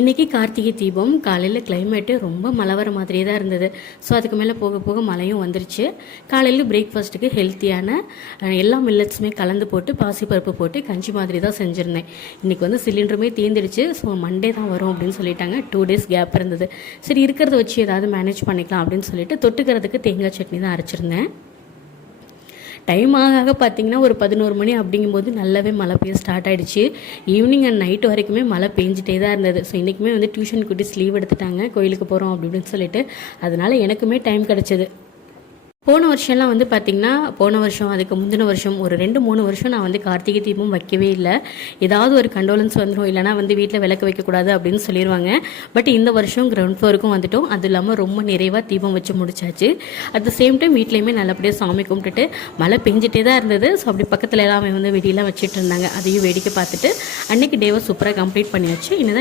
இன்றைக்கி கார்த்திகை தீபம் காலையில் கிளைமேட்டு ரொம்ப மழை வர மாதிரியே தான் இருந்தது. ஸோ அதுக்கு மேலே போக போக மழையும் வந்துருச்சு. காலையில் பிரேக்ஃபாஸ்ட்டுக்கு ஹெல்த்தியான எல்லா மில்லட்ஸுமே கலந்து போட்டு பாசிப்பருப்பு போட்டு கஞ்சி மாதிரி தான் செஞ்சுருந்தேன். இன்றைக்கி சிலிண்டருமே தீர்ந்துடுச்சு. ஸோ மண்டே தான் வரும் அப்படின்னு சொல்லிட்டாங்க. 2 days கேப் இருந்தது. சரி இருக்கிறத வச்சு ஏதாவது மேனேஜ் பண்ணிக்கலாம் அப்படின்னு சொல்லிட்டு தொட்டுக்கிறதுக்கு தேங்காய் சட்னி தான் அரைச்சிருந்தேன். டைம் ஆக பார்த்திங்கன்னா ஒரு 11 மணி அப்படிங்கும்போது நல்லாவே மழை பெய்ய ஸ்டார்ட் ஆகிடுச்சு. ஈவினிங் அண்ட் நைட்டு வரைக்குமே மழை பெஞ்சிட்டே தான் இருந்தது. ஸோ இன்றைக்குமே டியூஷன் குட்டீஸ் லீவ் எடுத்துட்டாங்க, கோயிலுக்கு போகிறோம் அப்படின்னு சொல்லிட்டு. அதனால் எனக்குமே டைம் கிடச்சிது. போன வருஷம்லாம் பார்த்திங்கன்னா போன வருஷம் அதுக்கு முந்தின வருஷம் ஒரு 2-3 வருஷம் நான் கார்த்திகை தீபம் வைக்கவே இல்லை. ஏதாவது ஒரு கண்டோலன்ஸ் வந்துடும், இல்லைனா வீட்டில் விளக்கு வைக்கக்கூடாது அப்படின்னு சொல்லிடுவாங்க. பட் இந்த வருஷம் கிரவுண்ட் ஃப்ளோருக்கும் வந்துட்டோம். அது இல்லாமல் ரொம்ப நிறைவாக தீபம் வச்சு முடிச்சாச்சு. அட் த சேம் டைம் வீட்லேயுமே நல்லபடியாக சாமி கும்பிட்டுட்டு மழை பெஞ்சிட்டே தான் இருந்தது. ஸோ அப்படி பக்கத்தில் எல்லாமே வெடியெல்லாம் வச்சுட்டு இருந்தாங்க. அதையும் வேடிக்கை பார்த்துட்டு அன்றைக்கி டேவை சூப்பராக கம்ப்ளீட் பண்ணியாச்சு. இன்னும்